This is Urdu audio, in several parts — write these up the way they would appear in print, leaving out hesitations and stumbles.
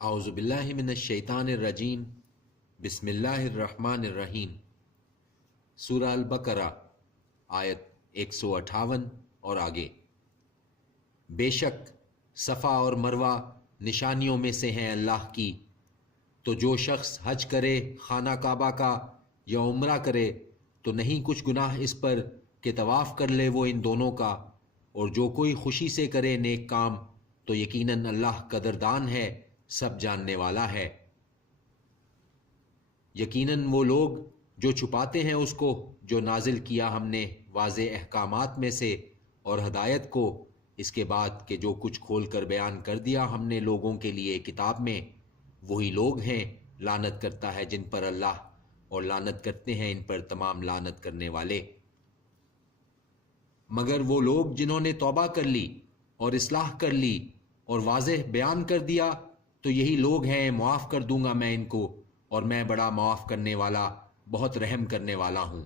اعوذ باللہ من الشیطان الرجیم بسم اللہ الرحمن الرحیم۔ سورہ البقرہ آیت 158 اور آگے۔ بے شک صفا اور مروہ نشانیوں میں سے ہیں اللہ کی، تو جو شخص حج کرے خانہ کعبہ کا یا عمرہ کرے تو نہیں کچھ گناہ اس پر کہ طواف کر لے وہ ان دونوں کا، اور جو کوئی خوشی سے کرے نیک کام تو یقیناً اللہ قدردان ہے، سب جاننے والا ہے۔ یقیناً وہ لوگ جو چھپاتے ہیں اس کو جو نازل کیا ہم نے واضح احکامات میں سے اور ہدایت کو، اس کے بعد کہ جو کچھ کھول کر بیان کر دیا ہم نے لوگوں کے لیے کتاب میں، وہی لوگ ہیں لعنت کرتا ہے جن پر اللہ، اور لعنت کرتے ہیں ان پر تمام لعنت کرنے والے۔ مگر وہ لوگ جنہوں نے توبہ کر لی اور اصلاح کر لی اور واضح بیان کر دیا تو یہی لوگ ہیں، معاف کر دوں گا میں ان کو، اور میں بڑا معاف کرنے والا بہت رحم کرنے والا ہوں۔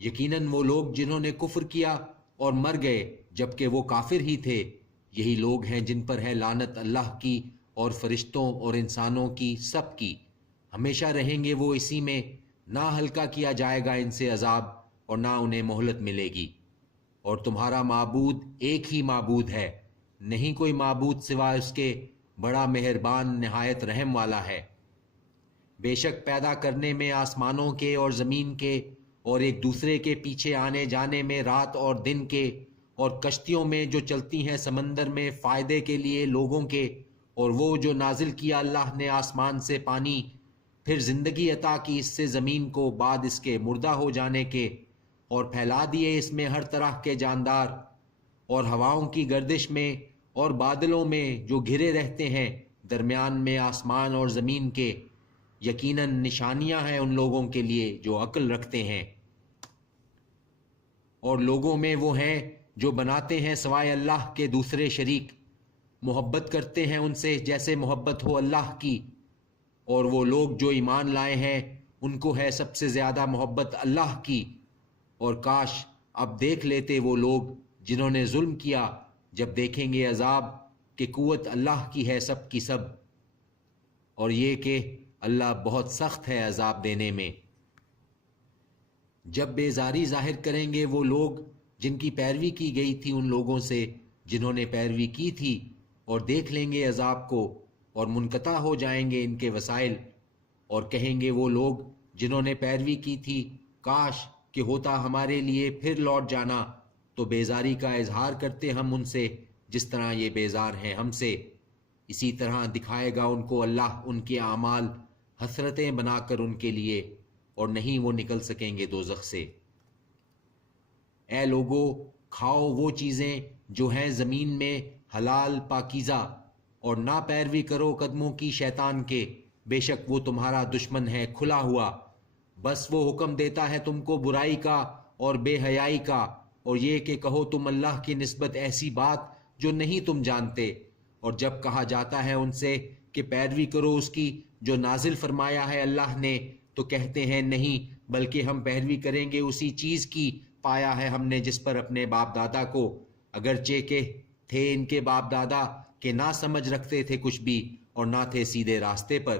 یقیناً وہ لوگ جنہوں نے کفر کیا اور مر گئے جبکہ وہ کافر ہی تھے، یہی لوگ ہیں جن پر ہے لعنت اللہ کی اور فرشتوں اور انسانوں کی، سب کی، ہمیشہ رہیں گے وہ اسی میں، نہ ہلکا کیا جائے گا ان سے عذاب اور نہ انہیں مہلت ملے گی۔ اور تمہارا معبود ایک ہی معبود ہے، نہیں کوئی معبود سوائے اس کے، بڑا مہربان نہایت رحم والا ہے۔ بے شک پیدا کرنے میں آسمانوں کے اور زمین کے اور ایک دوسرے کے پیچھے آنے جانے میں رات اور دن کے، اور کشتیوں میں جو چلتی ہیں سمندر میں فائدے کے لیے لوگوں کے، اور وہ جو نازل کیا اللہ نے آسمان سے پانی، پھر زندگی عطا کی اس سے زمین کو بعد اس کے مردہ ہو جانے کے، اور پھیلا دیے اس میں ہر طرح کے جاندار، اور ہواؤں کی گردش میں اور بادلوں میں جو گھرے رہتے ہیں درمیان میں آسمان اور زمین کے، یقیناً نشانیاں ہیں ان لوگوں کے لیے جو عقل رکھتے ہیں۔ اور لوگوں میں وہ ہیں جو بناتے ہیں سوائے اللہ کے دوسرے شریک، محبت کرتے ہیں ان سے جیسے محبت ہو اللہ کی، اور وہ لوگ جو ایمان لائے ہیں ان کو ہے سب سے زیادہ محبت اللہ کی۔ اور کاش اب دیکھ لیتے وہ لوگ جنہوں نے ظلم کیا، جب دیکھیں گے عذاب کہ قوت اللہ کی ہے سب کی سب، اور یہ کہ اللہ بہت سخت ہے عذاب دینے میں۔ جب بیزاری ظاہر کریں گے وہ لوگ جن کی پیروی کی گئی تھی ان لوگوں سے جنہوں نے پیروی کی تھی، اور دیکھ لیں گے عذاب کو، اور منقطع ہو جائیں گے ان کے وسائل، اور کہیں گے وہ لوگ جنہوں نے پیروی کی تھی، کاش کہ ہوتا ہمارے لیے پھر لوٹ جانا، تو بیزاری کا اظہار کرتے ہم ان سے جس طرح یہ بیزار ہیں ہم سے، اسی طرح دکھائے گا ان کو اللہ ان کے اعمال حسرتیں بنا کر ان کے لیے، اور نہیں وہ نکل سکیں گے دوزخ سے۔ اے لوگو، کھاؤ وہ چیزیں جو ہیں زمین میں حلال پاکیزہ، اور نہ پیروی کرو قدموں کی شیطان کے، بے شک وہ تمہارا دشمن ہے کھلا ہوا۔ بس وہ حکم دیتا ہے تم کو برائی کا اور بے حیائی کا، اور یہ کہ کہو تم اللہ کی نسبت ایسی بات جو نہیں تم جانتے، اور جب کہا جاتا ہے ان سے کہ پیروی کرو اس کی جو نازل فرمایا ہے اللہ نے، تو کہتے ہیں نہیں، بلکہ ہم پیروی کریں گے اسی چیز کی پایا ہے ہم نے جس پر اپنے باپ دادا کو، اگرچہ کہ تھے ان کے باپ دادا کہ نہ سمجھ رکھتے تھے کچھ بھی اور نہ تھے سیدھے راستے پر۔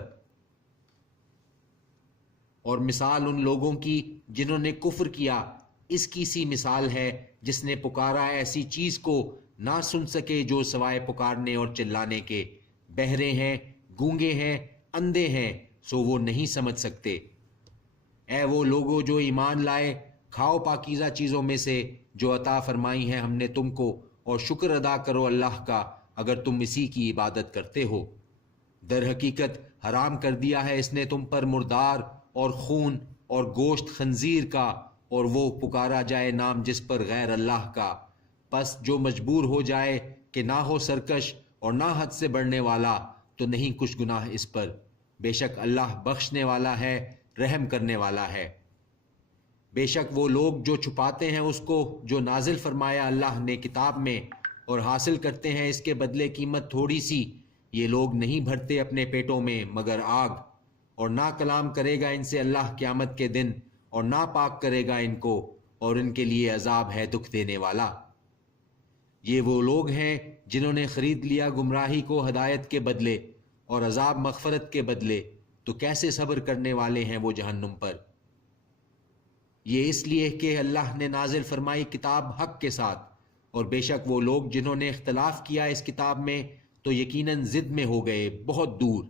اور مثال ان لوگوں کی جنہوں نے کفر کیا، اس کی سی مثال ہے جس نے پکارا ایسی چیز کو نہ سن سکے جو سوائے پکارنے اور چلانے کے، بہرے ہیں، گونگے ہیں، اندھے ہیں، سو وہ نہیں سمجھ سکتے۔ اے وہ لوگو جو ایمان لائے، کھاؤ پاکیزہ چیزوں میں سے جو عطا فرمائی ہیں ہم نے تم کو، اور شکر ادا کرو اللہ کا اگر تم اسی کی عبادت کرتے ہو۔ در حقیقت حرام کر دیا ہے اس نے تم پر مردار اور خون اور گوشت خنزیر کا، اور وہ پکارا جائے نام جس پر غیر اللہ کا، پس جو مجبور ہو جائے کہ نہ ہو سرکش اور نہ حد سے بڑھنے والا تو نہیں کچھ گناہ اس پر، بے شک اللہ بخشنے والا ہے، رحم کرنے والا ہے۔ بے شک وہ لوگ جو چھپاتے ہیں اس کو جو نازل فرمایا اللہ نے کتاب میں، اور حاصل کرتے ہیں اس کے بدلے قیمت تھوڑی سی، یہ لوگ نہیں بھرتے اپنے پیٹوں میں مگر آگ، اور نہ کلام کرے گا ان سے اللہ قیامت کے دن، اور نہ پاک کرے گا ان کو، اور ان کے لیے عذاب ہے دکھ دینے والا۔ یہ وہ لوگ ہیں جنہوں نے خرید لیا گمراہی کو ہدایت کے بدلے، اور عذاب مغفرت کے بدلے، تو کیسے صبر کرنے والے ہیں وہ جہنم پر۔ یہ اس لیے کہ اللہ نے نازل فرمائی کتاب حق کے ساتھ، اور بے شک وہ لوگ جنہوں نے اختلاف کیا اس کتاب میں تو یقیناً ضد میں ہو گئے بہت دور۔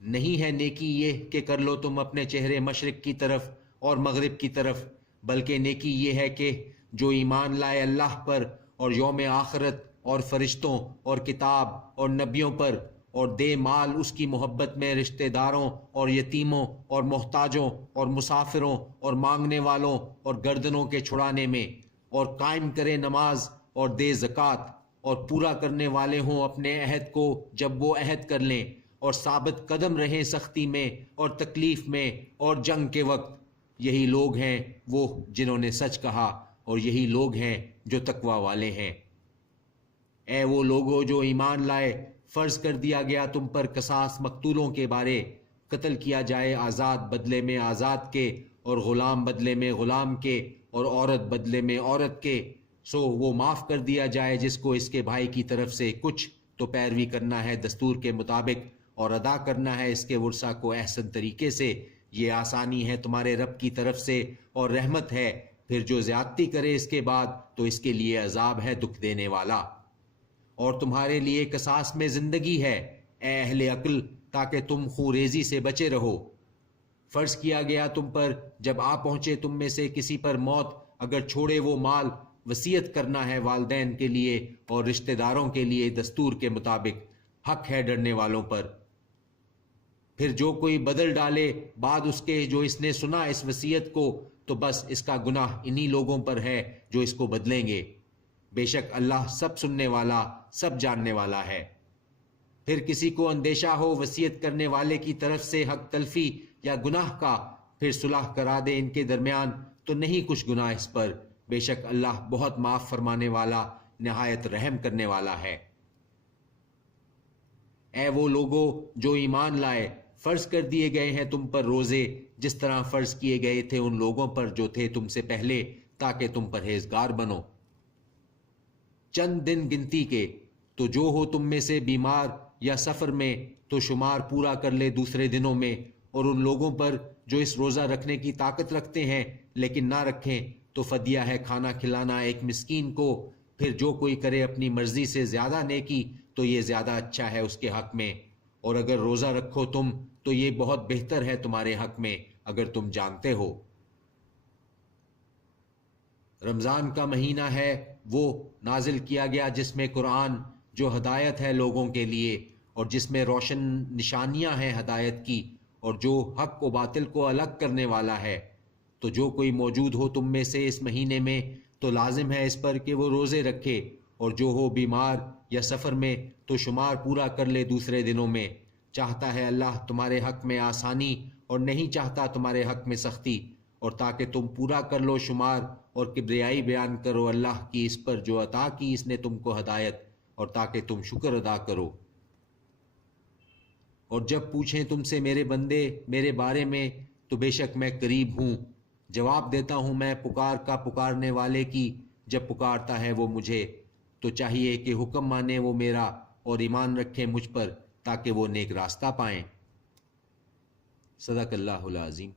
نہیں ہے نیکی یہ کہ کر لو تم اپنے چہرے مشرق کی طرف اور مغرب کی طرف، بلکہ نیکی یہ ہے کہ جو ایمان لائے اللہ پر اور یوم آخرت اور فرشتوں اور کتاب اور نبیوں پر، اور دے مال اس کی محبت میں رشتہ داروں اور یتیموں اور محتاجوں اور مسافروں اور مانگنے والوں اور گردنوں کے چھڑانے میں، اور قائم کرے نماز اور دے زکوٰۃ، اور پورا کرنے والے ہوں اپنے عہد کو جب وہ عہد کر لیں، اور ثابت قدم رہیں سختی میں اور تکلیف میں اور جنگ کے وقت۔ یہی لوگ ہیں وہ جنہوں نے سچ کہا، اور یہی لوگ ہیں جو تقوی والے ہیں۔ اے وہ لوگو جو ایمان لائے، فرض کر دیا گیا تم پر قصاص مقتولوں کے بارے، قتل کیا جائے آزاد بدلے میں آزاد کے، اور غلام بدلے میں غلام کے، اور عورت بدلے میں عورت کے، سو وہ معاف کر دیا جائے جس کو اس کے بھائی کی طرف سے کچھ تو پیروی کرنا ہے دستور کے مطابق، اور ادا کرنا ہے اس کے ورثہ کو احسن طریقے سے۔ یہ آسانی ہے تمہارے رب کی طرف سے اور رحمت ہے، پھر جو زیادتی کرے اس کے بعد تو اس کے لیے عذاب ہے دکھ دینے والا۔ اور تمہارے لیے قصاص میں زندگی ہے اے اہل عقل، تاکہ تم خوریزی سے بچے رہو۔ فرض کیا گیا تم پر جب آ پہنچے تم میں سے کسی پر موت، اگر چھوڑے وہ مال، وصیت کرنا ہے والدین کے لیے اور رشتہ داروں کے لیے دستور کے مطابق، حق ہے ڈرنے والوں پر۔ پھر جو کوئی بدل ڈالے بعد اس کے جو اس نے سنا اس وصیت کو، تو بس اس کا گناہ انہی لوگوں پر ہے جو اس کو بدلیں گے۔ بے شک اللہ سب سننے والا، سب جاننے والا ہے۔ پھر کسی کو اندیشہ ہو وصیت کرنے والے کی طرف سے حق تلفی یا گناہ کا، پھر صلح کرا دے ان کے درمیان، تو نہیں کچھ گناہ اس پر، بے شک اللہ بہت معاف فرمانے والا، نہایت رحم کرنے والا ہے۔ اے وہ لوگو جو ایمان لائے، فرض کر دیے گئے ہیں تم پر روزے جس طرح فرض کیے گئے تھے ان لوگوں پر جو تھے تم سے پہلے، تاکہ تم پرہیزگار بنو۔ چند دن گنتی کے، تو جو ہو تم میں سے بیمار یا سفر میں تو شمار پورا کر لے دوسرے دنوں میں، اور ان لوگوں پر جو اس روزہ رکھنے کی طاقت رکھتے ہیں لیکن نہ رکھیں تو فدیہ ہے کھانا کھلانا ایک مسکین کو۔ پھر جو کوئی کرے اپنی مرضی سے زیادہ نیکی تو یہ زیادہ اچھا ہے اس کے حق میں، اور اگر روزہ رکھو تم تو یہ بہت بہتر ہے تمہارے حق میں اگر تم جانتے ہو۔ رمضان کا مہینہ ہے وہ نازل کیا گیا جس میں قرآن جو ہدایت ہے لوگوں کے لیے، اور جس میں روشن نشانیاں ہیں ہدایت کی، اور جو حق و باطل کو الگ کرنے والا ہے۔ تو جو کوئی موجود ہو تم میں سے اس مہینے میں تو لازم ہے اس پر کہ وہ روزے رکھے، اور جو ہو بیمار یا سفر میں تو شمار پورا کر لے دوسرے دنوں میں۔ چاہتا ہے اللہ تمہارے حق میں آسانی اور نہیں چاہتا تمہارے حق میں سختی، اور تاکہ تم پورا کر لو شمار اور کبریائی بیان کرو اللہ کی اس پر جو عطا کی اس نے تم کو ہدایت، اور تاکہ تم شکر ادا کرو۔ اور جب پوچھیں تم سے میرے بندے میرے بارے میں تو بے شک میں قریب ہوں، جواب دیتا ہوں میں پکار کا پکارنے والے کی جب پکارتا ہے وہ مجھے۔ تو چاہیے کہ حکم مانے وہ میرا اور ایمان رکھیں مجھ پر تاکہ وہ نیک راستہ پائیں۔ صدق اللہ العظیم۔